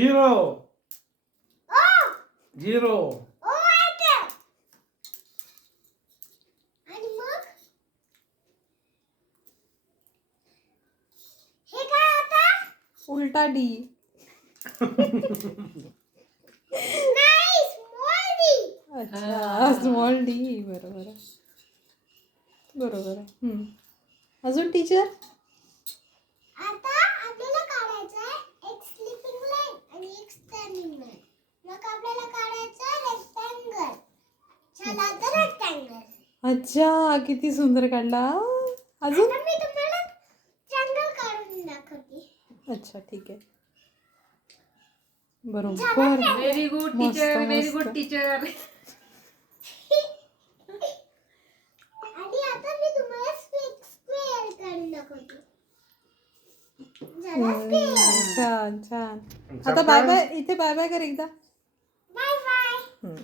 Zero. ओ zero. ओ येतं. आणि मग हे काय आता? उलटा डी. नाही, स्मॉल डी. अच्छा स्मॉल डी. बरोबर आहे. बरोबर आहे. अजून टीचर? आता आपल्याला काढायचं आहे एक स्लीपिंग लाईन आणि एक स्टँडिंग लाईन. मग आपल्याला काढायचं आहे रेक्टँगल. चला आता रेक्टँगल. अच्छा किती सुंदर काढला. अजून? आता मी तुम्हाला ट्रायंगल काढून दाखवते. अच्छा ठीक आहे. बरोबर. व्हेरी गुड मस्त, टीचर. व्हेरी मस्त. Good teacher. आणि आता मी तुम्हाला स्क्वेअर काढून दाखवते. झाला स्क्वेअर. छान छान. आता बाय बाय. इथे बाय बाय कर एकदा. Bye bye.